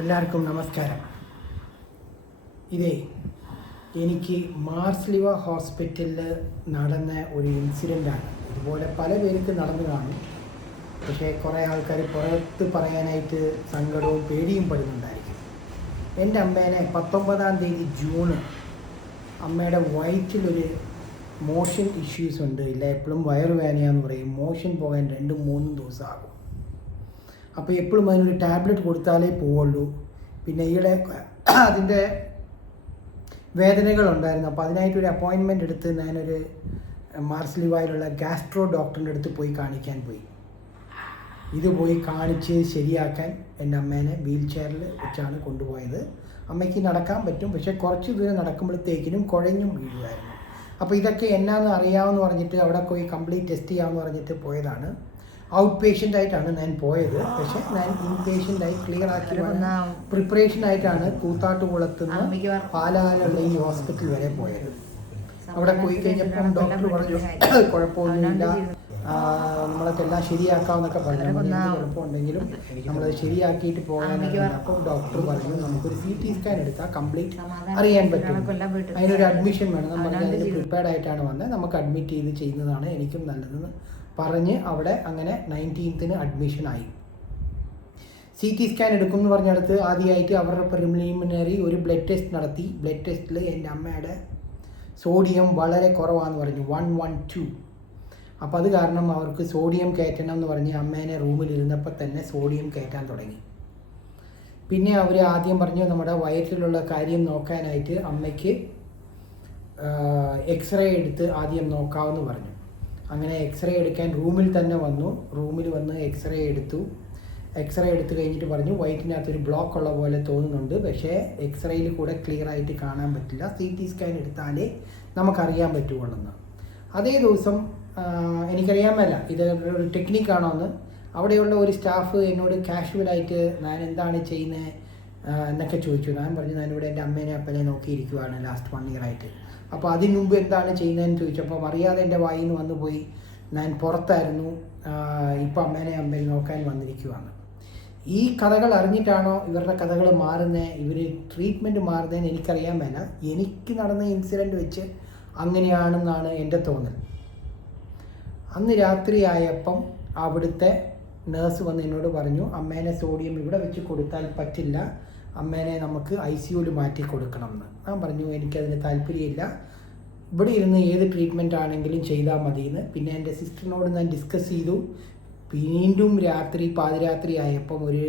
എല്ലാവർക്കും നമസ്കാരം. എനിക്ക് മാർസ്ലിവ ഹോസ്പിറ്റലിൽ നടന്ന ഒരു ഇൻസിഡൻ്റാണ്. ഇതുപോലെ പല പേർക്ക് നടന്നു കാണും. പക്ഷേ കുറേ ആൾക്കാർ പുറത്ത് പറയാനായിട്ട് സങ്കടവും പേടിയും പെടുന്നുണ്ടായിരിക്കും. എൻ്റെ അമ്മേനെ 19-ാം തീയതി ജൂണ് അമ്മയുടെ വയറ്റിലൊരു മോഷൻ ഇഷ്യൂസ് ഉണ്ട്. ഇല്ല, എപ്പോഴും വയറുവേദനയാന്ന് പറയും. മോഷൻ പോകാൻ 2-3 ദിവസം ആകും. അപ്പോൾ എപ്പോഴും അതിനൊരു ടാബ്ലറ്റ് കൊടുത്താലേ പോവുള്ളൂ. പിന്നെ ഈയിടെ അതിൻ്റെ വേദനകളുണ്ടായിരുന്നു. അപ്പോൾ അതിനായിട്ടൊരു അപ്പോയിൻമെൻ്റ് എടുത്ത് ഞാനൊരു മാർസ്ലിവയിലുള്ള ഗാസ്ട്രോ ഡോക്ടറിൻ്റെ അടുത്ത് പോയി കാണിക്കാൻ പോയി. ഇത് പോയി കാണിച്ച് ശരിയാക്കാൻ എൻ്റെ അമ്മേനെ വീൽ ചെയറിൽ വെച്ചാണ് കൊണ്ടുപോയത്. അമ്മയ്ക്ക് നടക്കാൻ പറ്റും, പക്ഷേ കുറച്ച് ദൂരം നടക്കുമ്പോഴത്തേക്കിനും കുഴഞ്ഞും വീഴുമായിരുന്നു. അപ്പോൾ ഇതൊക്കെ എന്നാന്ന് അറിയാമെന്ന് പറഞ്ഞിട്ട് അവിടെ പോയി കംപ്ലീറ്റ് ടെസ്റ്റ് ചെയ്യാമെന്ന് പറഞ്ഞിട്ട് പോയതാണ്. ഔട്ട് പേഷ്യൻ്റായിട്ടാണ് ഞാൻ പോയത്. പക്ഷേ ഞാൻ ഇൻ പേഷ്യൻ്റായി ക്ലിയർ ആക്കി പ്രിപ്പറേഷനായിട്ടാണ് കൂത്താട്ടുകുളത്തുനിന്ന് പാലാലുള്ള ഈ ഹോസ്പിറ്റൽ വരെ പോയത്. അവിടെ പോയി കഴിഞ്ഞപ്പം ഡോക്ടർ പറഞ്ഞു കുഴപ്പമൊന്നുമില്ല, നമ്മളൊക്കെ എല്ലാം ശരിയാക്കാമെന്നൊക്കെ പറഞ്ഞു. കുഴപ്പമുണ്ടെങ്കിലും നമ്മളത് ശരിയാക്കിയിട്ട് പോകാനാണ്. അപ്പം ഡോക്ടർ പറഞ്ഞു നമുക്കൊരു CT സ്കാൻ എടുത്താൽ കംപ്ലീറ്റ് അറിയാൻ പറ്റും, അതിനൊരു അഡ്മിഷൻ വേണം. നമ്മൾ അതിന് പ്രിപ്പയർഡ് ആയിട്ടാണ് വന്നത്, നമുക്ക് അഡ്മിറ്റ് ചെയ്ത് ചെയ്യുന്നതാണ് എനിക്കും നല്ലതെന്ന് പറഞ്ഞ് അവിടെ അങ്ങനെ 19th അഡ്മിഷനായി. CT സ്കാൻ എടുക്കും എന്ന് പറഞ്ഞടുത്ത് ആദ്യമായിട്ട് അവരുടെ പ്രിലിമിനറി ഒരു ബ്ലഡ് ടെസ്റ്റ് നടത്തി. ബ്ലഡ് ടെസ്റ്റിൽ എൻ്റെ അമ്മയുടെ സോഡിയം വളരെ കുറവാണെന്ന് പറഞ്ഞു, 112. അപ്പോൾ അത് കാരണം അവർക്ക് സോഡിയം കയറ്റണം എന്ന് പറഞ്ഞ് അമ്മേനെ റൂമിലിരുന്നപ്പോൾ തന്നെ സോഡിയം കയറ്റാൻ തുടങ്ങി. പിന്നെ അവർ ആദ്യം പറഞ്ഞു നമ്മുടെ വയറ്റിലുള്ള കാര്യം നോക്കാനായിട്ട് അമ്മയ്ക്ക് എക്സ്റേ എടുത്ത് ആദ്യം നോക്കാമെന്ന് പറഞ്ഞു. അങ്ങനെ എക്സ്റേ എടുക്കാൻ റൂമിൽ തന്നെ വന്നു. റൂമിൽ വന്ന് എക്സ്റേ എടുത്തു. എക്സ്റേ എടുത്ത് കഴിഞ്ഞിട്ട് പറഞ്ഞു വയറ്റിനകത്തൊരു ബ്ലോക്ക് ഉള്ള പോലെ തോന്നുന്നുണ്ട്, പക്ഷേ എക്സ്റേയിൽ കൂടെ ക്ലിയർ ആയിട്ട് കാണാൻ പറ്റില്ല, CT സ്കാൻ എടുത്താലേ നമുക്കറിയാൻ പറ്റുകയുള്ളെന്ന്. അതേ ദിവസം എനിക്കറിയാൻ മേല ഇത് ഒരു ടെക്നിക്കാണോ എന്ന്. അവിടെയുള്ള ഒരു സ്റ്റാഫ് എന്നോട് കാഷ്വലായിട്ട് ഞാൻ എന്താണ് ചെയ്യുന്നത് എന്നൊക്കെ ചോദിച്ചു. ഞാൻ പറഞ്ഞു ഞാനിവിടെ എൻ്റെ അമ്മേനെ അപ്പനെ നോക്കിയിരിക്കുവാണ് ലാസ്റ്റ് 1 year ആയിട്ട്. അപ്പോൾ അതിന് മുമ്പ് എന്താണ് ചെയ്യുന്നതെന്ന് ചോദിച്ചപ്പോൾ അറിയാതെ എൻ്റെ വായിൽ നിന്ന് വന്നു പോയി, ഞാൻ പുറത്തായിരുന്നു, ഇപ്പോൾ അമ്മേനെ നോക്കാൻ വന്നിരിക്കുവാണ്. ഈ കഥകൾ അറിഞ്ഞിട്ടാണോ ഇവരുടെ കഥകൾ മാറുന്നത്, ഇവർ ട്രീറ്റ്മെൻറ്റ് മാറുന്നതെന്ന് എനിക്കറിയാൻ മേല. എനിക്ക് നടന്ന ഇൻസിഡൻറ്റ് വെച്ച് അങ്ങനെയാണെന്നാണ് എൻ്റെ തോന്നൽ. അന്ന് രാത്രി ആയപ്പം അവിടുത്തെ നേഴ്സ് വന്ന് എന്നോട് പറഞ്ഞു അമ്മേനെ സോഡിയം ഇവിടെ വെച്ച് കൊടുത്താൽ പറ്റില്ല, അമ്മേനെ നമുക്ക് ICUവിൽ മാറ്റി കൊടുക്കണം എന്ന്. ഞാൻ പറഞ്ഞു എനിക്കതിന് താല്പര്യമില്ല, ഇവിടെ ഇരുന്ന് ഏത് ട്രീറ്റ്മെൻറ്റ് ആണെങ്കിലും ചെയ്താൽ മതിയെന്ന്. പിന്നെ എൻ്റെ സിസ്റ്ററിനോട് ഞാൻ ഡിസ്കസ് ചെയ്തു. വീണ്ടും പാതിരാത്രി ആയപ്പം ഒരു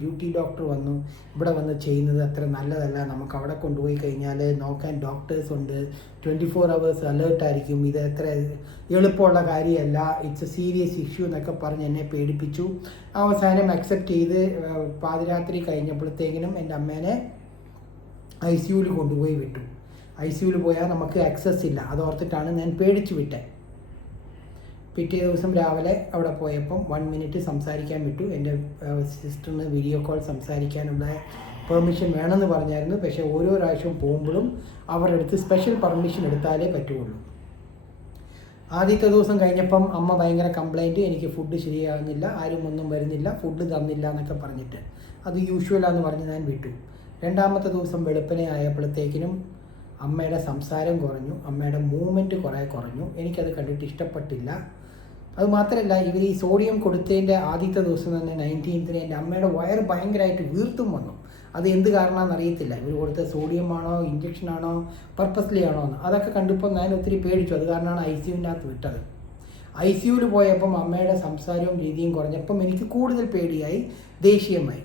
ഡ്യൂട്ടി ഡോക്ടർ വന്നു. ഇവിടെ വന്ന് ചെയ്യുന്നത് അത്ര നല്ലതല്ല, നമുക്ക് അവിടെ കൊണ്ടുപോയി കഴിഞ്ഞാൽ നോക്കാൻ ഡോക്ടേഴ്സ് ഉണ്ട്, 24 hours അലേർട്ടായിരിക്കും, ഇത് അത്ര എളുപ്പമുള്ള കാര്യമല്ല, ഇറ്റ്സ് എ സീരിയസ് ഇഷ്യൂ എന്നൊക്കെ പറഞ്ഞ് എന്നെ പേടിപ്പിച്ചു. അവസാനം അക്സെപ്റ്റ് ചെയ്ത് പാതിരാത്രി കഴിഞ്ഞപ്പോഴത്തേക്കിനും എൻ്റെ അമ്മേനെ ICUവിൽ കൊണ്ടുപോയി വിട്ടു. ICUവിൽ പോയാൽ നമുക്ക് ആക്സസ് ഇല്ല, അതോർത്തിട്ടാണ് ഞാൻ പേടിച്ചു വിട്ടത്. പിറ്റേ ദിവസം രാവിലെ അവിടെ പോയപ്പം 1 minute സംസാരിക്കാൻ വിട്ടു. എൻ്റെ സിസ്റ്ററിന് വീഡിയോ കോൾ സംസാരിക്കാനുള്ള പെർമിഷൻ വേണമെന്ന് പറഞ്ഞായിരുന്നു. പക്ഷേ ഓരോ പ്രാവശ്യവും പോകുമ്പോഴും അവരുടെ അടുത്ത് സ്പെഷ്യൽ പെർമിഷൻ എടുത്താലേ പറ്റുള്ളൂ. ആദ്യത്തെ ദിവസം കഴിഞ്ഞപ്പം അമ്മ ഭയങ്കര കംപ്ലൈൻറ്റ്, എനിക്ക് ഫുഡ് ശരിയാകുന്നില്ല, ആരും ഒന്നും വരുന്നില്ല, ഫുഡ് തന്നില്ല എന്നൊക്കെ പറഞ്ഞിട്ട്. അത് യൂഷ്വലാന്ന് പറഞ്ഞ് ഞാൻ വിട്ടു. രണ്ടാമത്തെ ദിവസം വെളുപ്പിനെ ആയപ്പോഴത്തേക്കിനും അമ്മയുടെ സംസാരം കുറഞ്ഞു, അമ്മയുടെ മൂവ്മെൻറ്റ് കുറഞ്ഞു. എനിക്കത് കണ്ടിട്ട് ഇഷ്ടപ്പെട്ടില്ല. അതുമാത്രമല്ല ഇവർ ഈ സോഡിയം കൊടുത്തതിൻ്റെ ആദ്യത്തെ ദിവസം തന്നെ 19th എൻ്റെ അമ്മയുടെ വയറ് ഭയങ്കരമായിട്ട് വീർത്തും വന്നു. അത് എന്ത് കാരണമെന്ന് അറിയത്തില്ല, ഇവർ കൊടുത്ത സോഡിയം ആണോ ഇഞ്ചക്ഷനാണോ പർപ്പസ്ലി ആണോ എന്ന്. അതൊക്കെ കണ്ടപ്പോൾ ഞാൻ ഒത്തിരി പേടിച്ചു. അത് കാരണമാണ് ICUവിനകത്ത് വിട്ടത്. ICUവിൽ പോയപ്പം അമ്മയുടെ സംസാരവും രീതിയും കുറഞ്ഞപ്പം എനിക്ക് കൂടുതൽ പേടിയായി, ദേഷ്യമായി.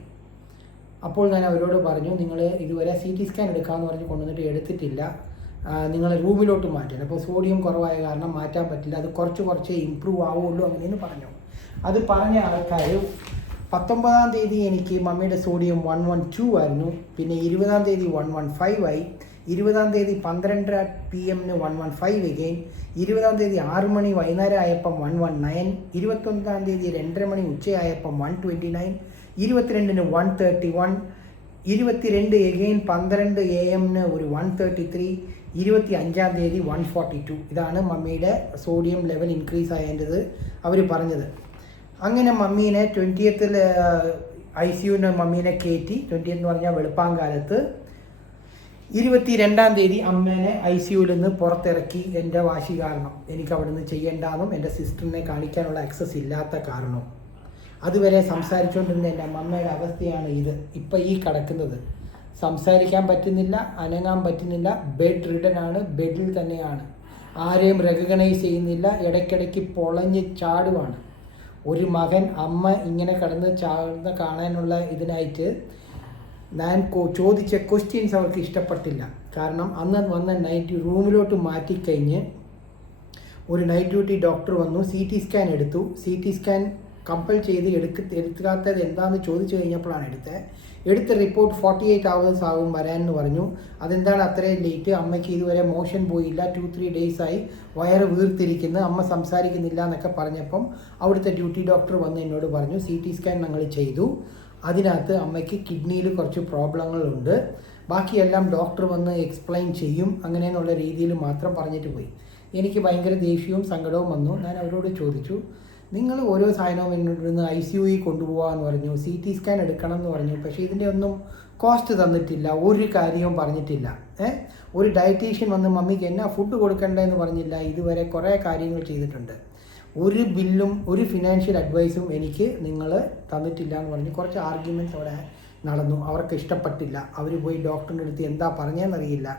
അപ്പോൾ ഞാൻ അവരോട് പറഞ്ഞു നിങ്ങൾ ഇതുവരെ CT സ്കാൻ എടുക്കാമെന്ന് പറഞ്ഞ് കൊണ്ടുവന്നിട്ട് എടുത്തിട്ടില്ല, നിങ്ങൾ റൂമിലോട്ട് മാറ്റാൻ. അപ്പോൾ സോഡിയം കുറവായ കാരണം മാറ്റാൻ പറ്റില്ല, അത് കുറച്ച് ഇമ്പ്രൂവ് ആവുള്ളൂ അങ്ങനെയെന്ന് പറഞ്ഞു. അത് പറഞ്ഞ ആൾക്കാർ 19-ാം തീയതി എനിക്ക് മമ്മിയുടെ സോഡിയം 112 ആയിരുന്നു. പിന്നെ 20-ാം തീയതി 115 ആയി. 20-ാം തീയതി 12 PM 115 അഗെയിൻ. 20-ാം തീയതി 6 മണി വൈകുന്നേരം ആയപ്പം 119. 21-ാം തീയതി 2:30 മണി ഉച്ചയായപ്പം 129. 22-ന് 131. 22 അഗെയിൻ 12 AM ഒരു 133. 25-ാം തീയതി 142. ഇതാണ് മമ്മിയുടെ സോഡിയം ലെവൽ ഇൻക്രീസ് ആയേണ്ടത് അവർ പറഞ്ഞത്. അങ്ങനെ മമ്മീനെ 20th ICU മമ്മീനെ കയറ്റി. 20th എന്ന് പറഞ്ഞാൽ വെളുപ്പാങ്കാലത്ത്. 22-ാം തീയതി അമ്മേനെ ICUവിൽ നിന്ന് പുറത്തിറക്കി. എൻ്റെ വാശി കാരണം, എനിക്ക് അവിടെ നിന്ന് ചെയ്യേണ്ടാന്നും എൻ്റെ സിസ്റ്ററിനെ കാണിക്കാനുള്ള ആക്സസ് ഇല്ലാത്ത കാരണം. അതുവരെ സംസാരിച്ചുകൊണ്ടിരുന്ന എൻ്റെ അമ്മയുടെ അവസ്ഥയാണ് ഇത്. ഇപ്പം ഈ കിടക്കുന്നത്. സംസാരിക്കാൻ പറ്റുന്നില്ല, അനങ്ങാൻ പറ്റുന്നില്ല, ബെഡ് റിഡൻ ആണ്, ബെഡിൽ തന്നെയാണ്. ആരെയും റെക്കഗ്നൈസ് ചെയ്യുന്നില്ല, ഇടയ്ക്കിടയ്ക്ക് പൊളഞ്ഞ് ചാടുവാണ്. ഒരു മകൻ അമ്മ ഇങ്ങനെ കിടന്ന് ചാടുന്ന കാണാനുള്ള ഇതിനായിട്ട് ഞാൻ ചോദിച്ച ക്വസ്റ്റ്യൻസ് അവർക്ക് ഇഷ്ടപ്പെട്ടില്ല. കാരണം അന്ന് വന്ന നൈറ്റ് റൂമിലോട്ട് മാറ്റിക്കഴിഞ്ഞ് ഒരു നൈറ്റ് ഡ്യൂട്ടി ഡോക്ടർ വന്നു, CT സ്കാൻ എടുത്തു. CT സ്കാൻ കമ്പൽ ചെയ്ത് എടുക്കാത്തത് എന്താണെന്ന് ചോദിച്ചു കഴിഞ്ഞപ്പോഴാണ് എടുത്ത റിപ്പോർട്ട് 48 hours ആകും വരാനെന്ന് പറഞ്ഞു. അതെന്താണ് അത്രയും ലേറ്റ്? അമ്മയ്ക്ക് ഇതുവരെ മോഷൻ പോയില്ല, 2-3 days ആയി, വയറ് വീർത്തിരിക്കുന്നു, അമ്മ സംസാരിക്കുന്നില്ല എന്നൊക്കെ പറഞ്ഞപ്പം അവിടുത്തെ ഡ്യൂട്ടി ഡോക്ടർ വന്ന് എന്നോട് പറഞ്ഞു, CT സ്കാൻ ഞങ്ങൾ ചെയ്തു, അതിനകത്ത് അമ്മയ്ക്ക് കിഡ്നിയിൽ കുറച്ച് പ്രോബ്ലങ്ങളുണ്ട്, ബാക്കിയെല്ലാം ഡോക്ടർ വന്ന് എക്സ്പ്ലെയിൻ ചെയ്യും, അങ്ങനെയെന്നുള്ള രീതിയിൽ മാത്രം പറഞ്ഞിട്ട് പോയി. എനിക്ക് ഭയങ്കര ദേഷ്യവും സങ്കടവും വന്നു. ഞാൻ അവരോട് ചോദിച്ചു, നിങ്ങൾ ഓരോ സാധനവും എന്നോട് ICUയിൽ കൊണ്ടുപോകാമെന്ന് പറഞ്ഞു, CT സ്കാൻ എടുക്കണം എന്ന് പറഞ്ഞു, പക്ഷേ ഇതിൻ്റെ ഒന്നും കോസ്റ്റ് തന്നിട്ടില്ല, ഒരു കാര്യവും പറഞ്ഞിട്ടില്ല. ഒരു ഡയറ്റീഷ്യൻ വന്ന് മമ്മിക്ക് എന്നാ ഫുഡ് കൊടുക്കേണ്ടതെന്ന് പറഞ്ഞില്ല. ഇതുവരെ കുറേ കാര്യങ്ങൾ ചെയ്തിട്ടുണ്ട്. ഒരു ബില്ലും ഒരു ഫിനാൻഷ്യൽ അഡ്വൈസും എനിക്ക് നിങ്ങൾ തന്നിട്ടില്ല എന്ന് പറഞ്ഞ് കുറച്ച് ആർഗ്യുമെൻറ്റ്സ് അവിടെ നടന്നു. അവർക്ക് ഇഷ്ടപ്പെട്ടില്ല. അവർ പോയി ഡോക്ടറിൻ്റെ അടുത്ത് എന്താ പറഞ്ഞതെന്നറിയില്ല.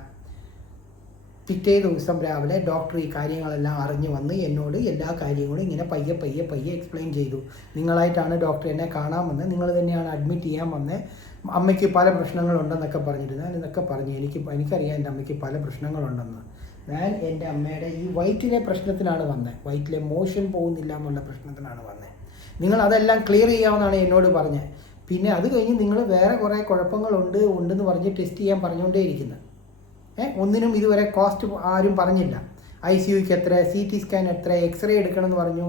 പിറ്റേ ദിവസം രാവിലെ ഡോക്ടർ ഈ കാര്യങ്ങളെല്ലാം അറിഞ്ഞു വന്ന് എന്നോട് എല്ലാ കാര്യങ്ങളും ഇങ്ങനെ പയ്യെ എക്സ്പ്ലെയിൻ ചെയ്തു. നിങ്ങളായിട്ടാണ് ഡോക്ടർ എന്നെ കാണാൻ വന്നത്, നിങ്ങൾ തന്നെയാണ് അഡ്മിറ്റ് ചെയ്യാൻ വന്നത്, അമ്മയ്ക്ക് പല പ്രശ്നങ്ങളുണ്ടെന്നൊക്കെ പറഞ്ഞിട്ട് ഞാൻ ഇതൊക്കെ പറഞ്ഞു. എനിക്കറിയാം എൻ്റെ അമ്മയ്ക്ക് പല പ്രശ്നങ്ങളുണ്ടെന്ന്. ഞാൻ എൻ്റെ അമ്മയുടെ ഈ വയറ്റിലെ പ്രശ്നത്തിനാണ് വന്നത്, വയറ്റിലെ മോഷൻ പോകുന്നില്ല എന്നുള്ള പ്രശ്നത്തിനാണ് വന്നത്. നിങ്ങൾ അതെല്ലാം ക്ലിയർ ചെയ്യാമെന്നാണ് എന്നോട് പറഞ്ഞത്. പിന്നെ അത് കഴിഞ്ഞ് നിങ്ങൾ വേറെ കുറേ ഉണ്ടെന്ന് പറഞ്ഞ് ടെസ്റ്റ് ചെയ്യാൻ പറഞ്ഞുകൊണ്ടേയിരിക്കുന്നത്. ഒന്നിനും ഇതുവരെ കോസ്റ്റ് ആരും പറഞ്ഞില്ല. ICUക്ക് എത്ര, CT സ്കാൻ എത്ര, എക്സ്റേ എടുക്കണമെന്ന് പറഞ്ഞു,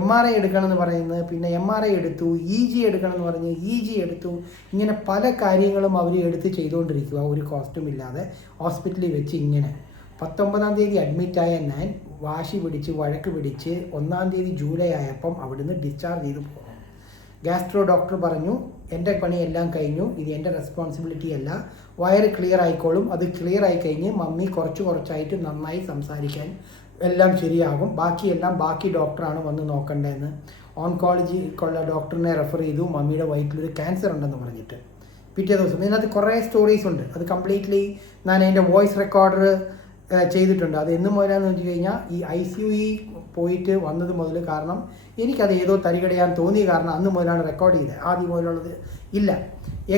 MRI എടുക്കണമെന്ന് പറയുന്നത്, പിന്നെ MRI എടുത്തു, EG എടുക്കണമെന്ന് പറഞ്ഞു, EG എടുത്തു. ഇങ്ങനെ പല കാര്യങ്ങളും അവർ എടുത്ത് ചെയ്തുകൊണ്ടിരിക്കുക, ഒരു കോസ്റ്റും ഇല്ലാതെ ഹോസ്പിറ്റലിൽ വെച്ച്. ഇങ്ങനെ 19-ാം തീയതി അഡ്മിറ്റായ ഞാൻ വാശി പിടിച്ച് വഴക്ക് പിടിച്ച് 1-ാം തീയതി ജൂലൈ ആയപ്പം അവിടുന്ന് ഡിസ്ചാർജ് ചെയ്ത് പോകും. ഗാസ്ട്രോ ഡോക്ടർ പറഞ്ഞു, എൻ്റെ പണിയെല്ലാം കഴിഞ്ഞു, ഇത് എൻ്റെ റെസ്പോൺസിബിലിറ്റി അല്ല, വയറ് ക്ലിയർ ആയിക്കോളും, അത് ക്ലിയർ ആയി കഴിഞ്ഞ് മമ്മി കുറച്ചായിട്ട് നന്നായി സംസാരിക്കാൻ എല്ലാം ശരിയാകും, ബാക്കി ഡോക്ടറാണ് വന്ന് നോക്കേണ്ടതെന്ന്. ഓൺകോളജിക്കുള്ള ഡോക്ടറിനെ റെഫർ ചെയ്തു. മമ്മിയുടെ വയറ്റിലൊരു ക്യാൻസർ ഉണ്ടെന്ന് പറഞ്ഞിട്ട്. പിറ്റേ ദിവസം ഇതിനകത്ത് കുറേ സ്റ്റോറീസ് ഉണ്ട്. അത് കംപ്ലീറ്റ്ലി ഞാൻ അതിൻ്റെ വോയിസ് റെക്കോർഡർ ചെയ്തിട്ടുണ്ട്. അത് എന്ന് മുതലാന്ന് വെച്ച് കഴിഞ്ഞാൽ ഈ ICUയിൽ പോയിട്ട് വന്നത് മുതൽ, കാരണം എനിക്കത് ഏതോ തരികടയാൻ തോന്നിയ കാരണം അന്ന് മുതലാണ് റെക്കോർഡ് ചെയ്തത്. ആദ്യം മുതലുള്ളത് ഇല്ല.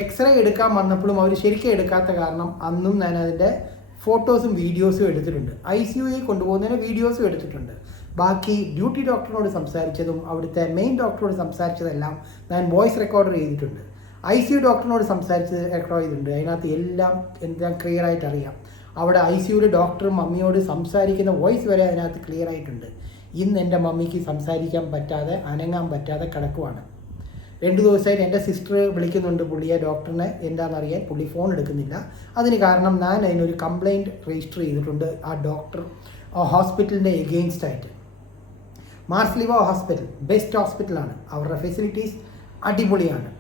എക്സ്റേ എടുക്കാൻ വന്നപ്പോഴും അവർ ശരിക്കും എടുക്കാത്ത കാരണം അന്നും ഞാൻ അതിൻ്റെ ഫോട്ടോസും വീഡിയോസും എടുത്തിട്ടുണ്ട്. ICUയിൽ കൊണ്ടുപോകുന്നതിന് വീഡിയോസും എടുത്തിട്ടുണ്ട്. ബാക്കി ഡ്യൂട്ടി ഡോക്ടറിനോട് സംസാരിച്ചതും അവിടുത്തെ മെയിൻ ഡോക്ടറോട് സംസാരിച്ചതെല്ലാം ഞാൻ വോയിസ് റെക്കോർഡർ ചെയ്തിട്ടുണ്ട്. ICU ഡോക്ടറിനോട് റെക്കോർഡ് ചെയ്തിട്ടുണ്ട്. അതിനകത്ത് എല്ലാം ക്ലിയർ ആയിട്ട് അറിയാം. അവിടെ ICUയിൽ ഡോക്ടർ മമ്മിയോട് സംസാരിക്കുന്ന വോയിസ് വരെ അതിനകത്ത് ക്ലിയർ ആയിട്ടുണ്ട്. ഇന്ന് എൻ്റെ മമ്മിക്ക് സംസാരിക്കാൻ പറ്റാതെ, അനങ്ങാൻ പറ്റാതെ കിടക്കുവാണ്. 2 ദിവസമായിട്ട് എൻ്റെ സിസ്റ്റർ വിളിക്കുന്നുണ്ട് പുള്ളിയെ, ഡോക്ടറിനെ എന്താണെന്നറിയാൻ. പുള്ളി ഫോൺ എടുക്കുന്നില്ല. അതിന് കാരണം ഞാൻ അതിനൊരു കംപ്ലയിൻറ്റ് രജിസ്റ്റർ ചെയ്തിട്ടുണ്ട് ആ ഹോസ്പിറ്റലിൻ്റെ എഗെയിൻസ്റ്റ് ആയിട്ട്. മാർസ്ലിവോ ഹോസ്പിറ്റൽ ബെസ്റ്റ് ഹോസ്പിറ്റലാണ്. അവരുടെ ഫെസിലിറ്റീസ് അടിപൊളിയാണ്.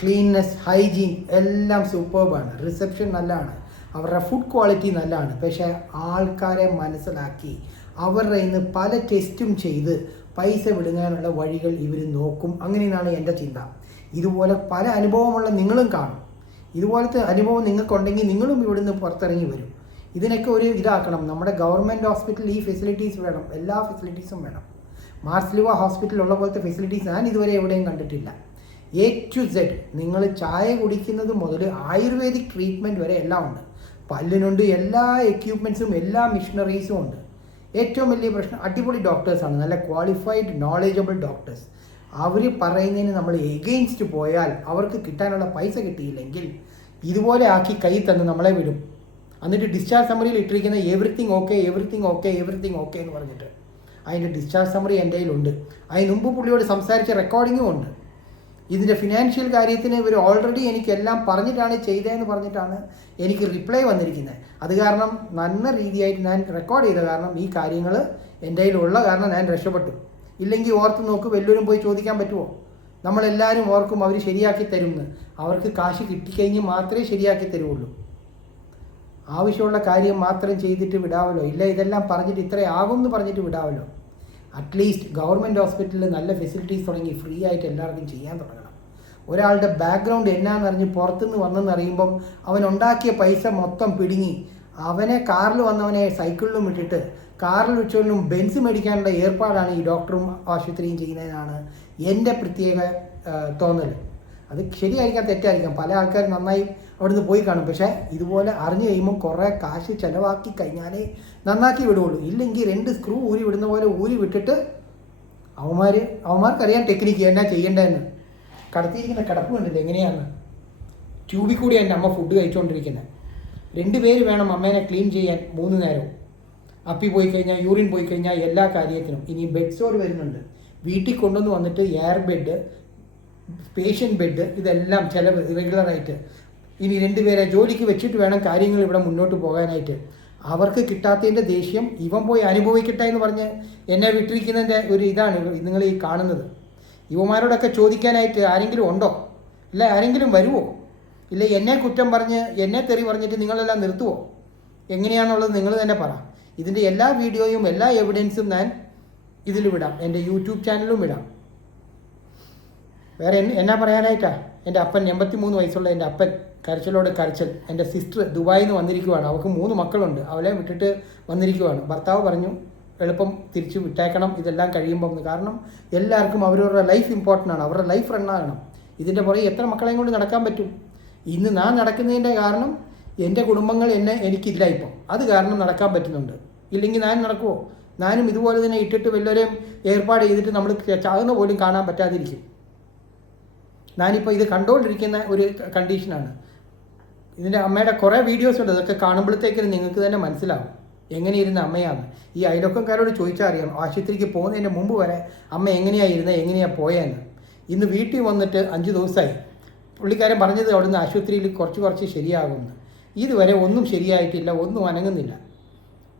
ക്ലീൻനെസ്, ഹൈജീൻ എല്ലാം സൂപ്പർബാണ്. റിസപ്ഷൻ നല്ലതാണ്. അവരുടെ ഫുഡ് ക്വാളിറ്റി നല്ലതാണ്. പക്ഷേ ആൾക്കാരെ മനസ്സിലാക്കി അവരുടെ ഇന്ന് പല ടെസ്റ്റും ചെയ്ത് പൈസ വിടുങ്ങാനുള്ള വഴികൾ ഇവർ നോക്കും. അങ്ങനെയാണ് എൻ്റെ ചിന്ത. ഇതുപോലെ പല അനുഭവമുള്ള നിങ്ങളും കാണും. ഇതുപോലത്തെ അനുഭവം നിങ്ങൾക്കുണ്ടെങ്കിൽ നിങ്ങളും ഇവിടുന്ന് പുറത്തിറങ്ങി വരും. ഇതിനൊക്കെ ഒരു ഇതാക്കണം. നമ്മുടെ ഗവൺമെൻറ് ഹോസ്പിറ്റലിൽ ഈ ഫെസിലിറ്റീസ് വേണം, എല്ലാ ഫെസിലിറ്റീസും വേണം. മാർസ്ലിവ ഹോസ്പിറ്റലുള്ള പോലത്തെ ഫെസിലിറ്റീസ് ഞാൻ ഇതുവരെ എവിടെയും കണ്ടിട്ടില്ല. A to Z. നിങ്ങൾ ചായ കുടിക്കുന്നത് മുതൽ ആയുർവേദിക് ട്രീറ്റ്മെൻറ്റ് വരെ എല്ലാം ഉണ്ട്. പല്ലിനുണ്ട്, എല്ലാ എക്യുപ്മെൻറ്റ്സും എല്ലാ മിഷനറീസും ഉണ്ട്. ഏറ്റവും വലിയ പ്രശ്നം അടിപൊളി ഡോക്ടേഴ്സാണ്, നല്ല ക്വാളിഫൈഡ് നോളജബിൾ ഡോക്ടേഴ്സ്. അവർ പറയുന്നതിന് നമ്മൾ എഗെയിൻസ്റ്റ് പോയാൽ അവർക്ക് കിട്ടാനുള്ള പൈസ കിട്ടിയില്ലെങ്കിൽ ഇതുപോലെ ആക്കി കൈ തന്ന് നമ്മളെ വിടും. എന്നിട്ട് ഡിസ്ചാർജ് സമ്മറിയിൽ ഇട്ടിരിക്കുന്ന എവറിത്തിങ് ഓക്കെ എന്ന് പറഞ്ഞിട്ട് അതിൻ്റെ ഡിസ്ചാർജ് സമ്മറി എൻ്റെ കയ്യിലുണ്ട്. അതിന് മുമ്പ് പുള്ളിയോട് സംസാരിച്ച റെക്കോർഡിങ്ങും ഉണ്ട്. ഇതിൻ്റെ ഫിനാൻഷ്യൽ കാര്യത്തിന് ഇവർ ഓൾറെഡി എനിക്കെല്ലാം പറഞ്ഞിട്ടാണ് ചെയ്തതെന്ന് പറഞ്ഞിട്ടാണ് എനിക്ക് റിപ്ലൈ വന്നിരിക്കുന്നത്. അത് കാരണം നല്ല രീതിയായിട്ട് ഞാൻ റെക്കോർഡ് ചെയ്ത കാരണം ഈ കാര്യങ്ങൾ എൻ്റെ കയ്യിലുള്ള കാരണം ഞാൻ രക്ഷപ്പെട്ടു. ഇല്ലെങ്കിൽ ഓർത്ത് നോക്ക്, വല്ലവരും പോയി ചോദിക്കാൻ പറ്റുമോ? നമ്മളെല്ലാവരും ഓർക്കും അവർ ശരിയാക്കി തരുമെന്ന്. അവർക്ക് കാശ് കിട്ടിക്കഴിഞ്ഞ് മാത്രമേ ശരിയാക്കി തരുള്ളൂ. ആവശ്യമുള്ള കാര്യം മാത്രം ചെയ്തിട്ട് വിടാമല്ലോ. ഇല്ല ഇതെല്ലാം പറഞ്ഞിട്ട് ഇത്രയാകും എന്ന് പറഞ്ഞിട്ട് വിടാമല്ലോ. അറ്റ്ലീസ്റ്റ് ഗവൺമെൻറ് ഹോസ്പിറ്റലിൽ നല്ല ഫെസിലിറ്റീസ് തുടങ്ങി ഫ്രീ ആയിട്ട് എല്ലാവർക്കും ചെയ്യാൻ തുടങ്ങണം. ഒരാളുടെ ബാക്ക്ഗ്രൗണ്ട് എന്നാന്നറിഞ്ഞ് പുറത്തുനിന്ന് വന്നെന്ന് അറിയുമ്പം അവൻ ഉണ്ടാക്കിയ പൈസ മൊത്തം പിടുങ്ങി അവനെ കാറിൽ വന്നവനെ സൈക്കിളിലും ഇട്ടിട്ട് കാറിൽ വെച്ചുകൊണ്ടും ബെൻസ് മേടിക്കാനുള്ള ഏർപ്പാടാണ് ഈ ഡോക്ടറും ആശുപത്രിയും ചെയ്യുന്നതിനാണ് എൻ്റെ പ്രത്യേക തോന്നൽ. അത് ശരിയായിരിക്കാം തെറ്റായിരിക്കാം, പല ആൾക്കാരും നന്നായി അവിടുന്ന് പോയി കാണും. പക്ഷേ ഇതുപോലെ അറിഞ്ഞു കഴിയുമ്പോൾ കുറേ കാശ് ചിലവാക്കി കഴിഞ്ഞാലേ നന്നാക്കി വിടുകയുള്ളൂ. ഇല്ലെങ്കിൽ 2 സ്ക്രൂ ഊരി വിടുന്ന പോലെ ഊരി വിട്ടിട്ട് അവന്മാർക്കറിയാം ടെക്നിക്ക് എന്നാ ചെയ്യേണ്ടതെന്ന്. കടത്തിയിരിക്കുന്ന കിടപ്പ് കണ്ടില്ല എങ്ങനെയാണ്. ട്യൂബിൽ കൂടി എൻ്റെ അമ്മ ഫുഡ് കഴിച്ചുകൊണ്ടിരിക്കുന്നത്. 2 പേര് വേണം അമ്മേനെ ക്ലീൻ ചെയ്യാൻ 3 നേരവും. അപ്പി പോയി കഴിഞ്ഞാൽ, യൂറിൻ പോയി കഴിഞ്ഞാൽ എല്ലാ കാര്യത്തിനും. ഇനി ബെഡ് സോർ വരുന്നുണ്ട്. വീട്ടിൽ കൊണ്ടുവന്ന് വന്നിട്ട് എയർ ബെഡ്, പേഷ്യൻ്റ് ബെഡ്, ഇതെല്ലാം ചിലവ് റെഗുലറായിട്ട്. ഇനി 2 പേരെ ജോലിക്ക് വെച്ചിട്ട് വേണം കാര്യങ്ങൾ ഇവിടെ മുന്നോട്ട് പോകാനായിട്ട്. അവർക്ക് കിട്ടാത്തതിൻ്റെ ദേഷ്യം ഇവൻ പോയി അനുഭവിക്കട്ടെ എന്ന് പറഞ്ഞ് എന്നെ വിട്ടിരിക്കുന്നതിൻ്റെ ഒരു ഇതാണ് നിങ്ങൾ ഈ കാണുന്നത്. യുവമാരോടൊക്കെ ചോദിക്കാനായിട്ട് ആരെങ്കിലും ഉണ്ടോ? ഇല്ല ആരെങ്കിലും വരുമോ? ഇല്ല എന്നെ കുറ്റം പറഞ്ഞ് എന്നെ തെറി പറഞ്ഞിട്ട് നിങ്ങളെല്ലാം നിർത്തുമോ? എങ്ങനെയാണെന്നുള്ളത് നിങ്ങൾ തന്നെ പറ. ഇതിൻ്റെ എല്ലാ വീഡിയോയും എല്ലാ എവിഡൻസും ഞാൻ ഇതിൽ വിടാം, എൻ്റെ യൂട്യൂബ് ചാനലും വിടാം. വേറെ എന്നാ പറയാനായിട്ടാ? എൻ്റെ അപ്പൻ 83 വയസ്സുള്ള എൻ്റെ അപ്പൻ കരച്ചിലോട് കരച്ചിൽ. എൻ്റെ സിസ്റ്റർ ദുബായിൽ നിന്ന് വന്നിരിക്കുവാണ്. അവൾക്ക് 3 മക്കളുണ്ട്. അവളെ വിട്ടിട്ട് വന്നിരിക്കുവാണ്. ഭർത്താവ് പറഞ്ഞു എളുപ്പം തിരിച്ച് വിട്ടേക്കണം ഇതെല്ലാം കഴിയുമ്പം. കാരണം എല്ലാവർക്കും അവരവരുടെ ലൈഫ് ഇമ്പോർട്ടൻ്റ് ആണ്, അവരുടെ ലൈഫ് റണ്ണാകണം. ഇതിൻ്റെ പുറകെ എത്ര മക്കളെയും കൊണ്ട് നടക്കാൻ പറ്റും? ഇന്ന് ഞാൻ നടക്കുന്നതിൻ്റെ കാരണം എൻ്റെ കുടുംബങ്ങൾ എനിക്കില്ല ഇപ്പം. അത് കാരണം നടക്കാൻ പറ്റുന്നുണ്ട്. ഇല്ലെങ്കിൽ ഞാൻ നടക്കുമോ? ഞാനും ഇതുപോലെ തന്നെ ഇട്ടിട്ട് വല്ലവരെയും ഏർപ്പാട് ചെയ്തിട്ട് നമ്മൾ ചാകുന്ന പോലും കാണാൻ പറ്റാതിരിക്കും. ഞാനിപ്പോൾ ഇത് കണ്ടുകൊണ്ടിരിക്കുന്ന ഒരു കണ്ടീഷനാണ്. ഇതിൻ്റെ അമ്മയുടെ കുറേ വീഡിയോസ് ഉണ്ട്. ഇതൊക്കെ കാണുമ്പോഴത്തേക്കും നിങ്ങൾക്ക് തന്നെ മനസ്സിലാവും എങ്ങനെ ഇരുന്ന അമ്മയാണ്. ഈ അയൽവക്കക്കാരോട് ചോദിച്ചാൽ അറിയാം, ആശുപത്രിക്ക് പോകുന്നതിന് മുമ്പ് വരെ അമ്മ എങ്ങനെയാണ് ഇരുന്നത്, എങ്ങനെയാണ് പോയെന്ന്. ഇന്ന് വീട്ടിൽ വന്നിട്ട് 5 ദിവസമായി. പുള്ളിക്കാരൻ പറഞ്ഞത് അവിടുന്ന് ആശുപത്രിയിൽ കുറച്ച് ശരിയാകുമെന്ന്. ഇതുവരെ ഒന്നും ശരിയായിട്ടില്ല, ഒന്നും അനങ്ങുന്നില്ല.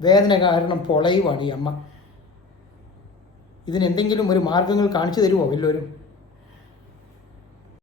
വേദന കാരണം പൊളയുവാണ് ഈ അമ്മ. ഇതിനെന്തെങ്കിലും ഒരു മാർഗ്ഗങ്ങൾ കാണിച്ചു തരുമോ എല്ലാവരും?